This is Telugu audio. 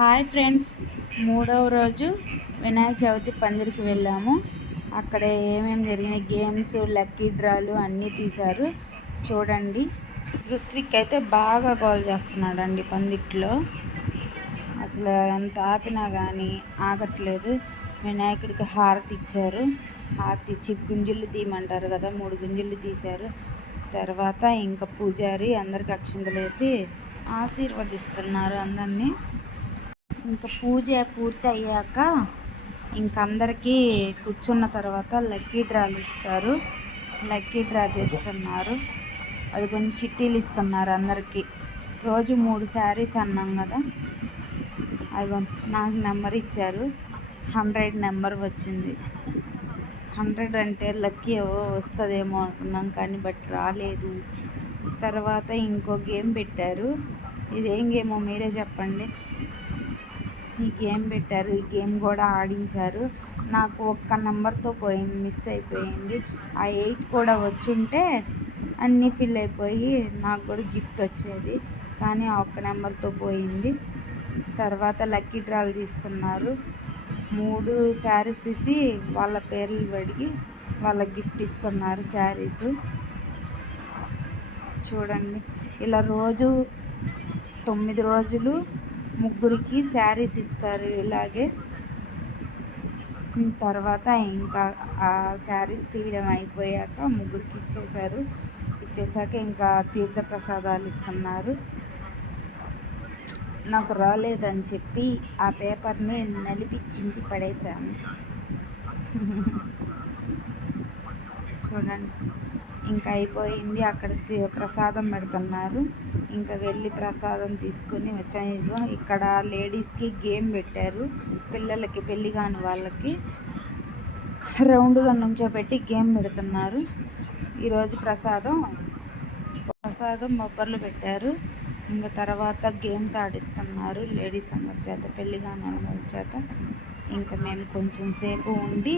హాయ్ ఫ్రెండ్స్, మూడవ రోజు వినాయక చవితి పందిరికి వెళ్ళాము. అక్కడ ఏమేమి జరిగినాయి, గేమ్స్, లక్కీ డ్రాలు అన్నీ తీశారు. చూడండి. ఋత్విక్ అయితే బాగా గోల్ చేస్తున్నాడండి పందిట్లో. అసలు ఎంత ఆపినా కానీ ఆగట్లేదు. వినాయకుడికి హారతి ఇచ్చారు. హారతి ఇచ్చి గుంజులు తీయమంటారు కదా, 3 గుంజులు తీశారు. తర్వాత ఇంకా పూజారి అందరికి అక్షింతలు వేసి ఆశీర్వదిస్తున్నారు అందరినీ. ఇంకా పూజ పూర్తి అయ్యాక ఇంకందరికీ కూర్చున్న తర్వాత లక్కీ డ్రాలు ఇస్తారు. లక్కీ డ్రా తీస్తున్నారు. అది కొన్ని చిట్టీలు ఇస్తున్నారు అందరికీ. రోజు 3 శారీస్ అన్నాం కదా, అది నాకు నెంబర్ ఇచ్చారు. 100 నెంబర్ వచ్చింది. 100 అంటే లక్కీ వస్తుందేమో అనుకున్నాం, కానీ బట్ రాలేదు. తర్వాత ఇంకో గేమ్ పెట్టారు. ఇదేం గేమో మీరే చెప్పండి. ఈ గేమ్ పెట్టారు. ఈ గేమ్ కూడా ఆడించారు. నాకు ఒక్క నెంబర్తో పోయింది, మిస్ అయిపోయింది. ఆ 8 కూడా వచ్చుంటే అన్నీ ఫిల్ అయిపోయి నాకు కూడా గిఫ్ట్ వచ్చేది, కానీ ఆ ఒక్క నెంబర్తో పోయింది. తర్వాత లక్కీ డ్రాలు తీస్తున్నారు. 3 శారీస్ తీసి వాళ్ళ పేర్లు అడిగి వాళ్ళకి గిఫ్ట్ ఇస్తున్నారు శారీస్. చూడండి, ఇలా రోజు 9 రోజులు ముగ్గురికి శారీస్ ఇస్తారు ఇలాగే. తర్వాత ఇంకా ఆ శారీస్ తీయడం అయిపోయాక ముగ్గురికి ఇచ్చేసాక ఇంకా తీర్థ ప్రసాదాలు ఇస్తున్నారు. నాకు రాలేదని చెప్పి ఆ పేపర్ని నలిపించి పడేశాను. చూడండి, ఇంకా అయిపోయింది. అక్కడ ప్రసాదం పెడుతున్నారు. ఇంకా వెళ్ళి ప్రసాదం తీసుకొని వచ్చాను. ఇదిగో ఇక్కడ లేడీస్కి గేమ్ పెట్టారు. పిల్లలకి, పెళ్ళి కాని వాళ్ళకి రౌండ్గా నుంచోబెట్టి గేమ్ పెడుతున్నారు. ఈరోజు ప్రసాదం బొబ్బర్లు పెట్టారు. ఇంకా తర్వాత గేమ్స్ ఆడిస్తున్నారు లేడీస్ అందరి చేత, పెళ్ళి కాని వాళ్ళ చేత. ఇంకా మేము కొంచెం సేపు ఉండి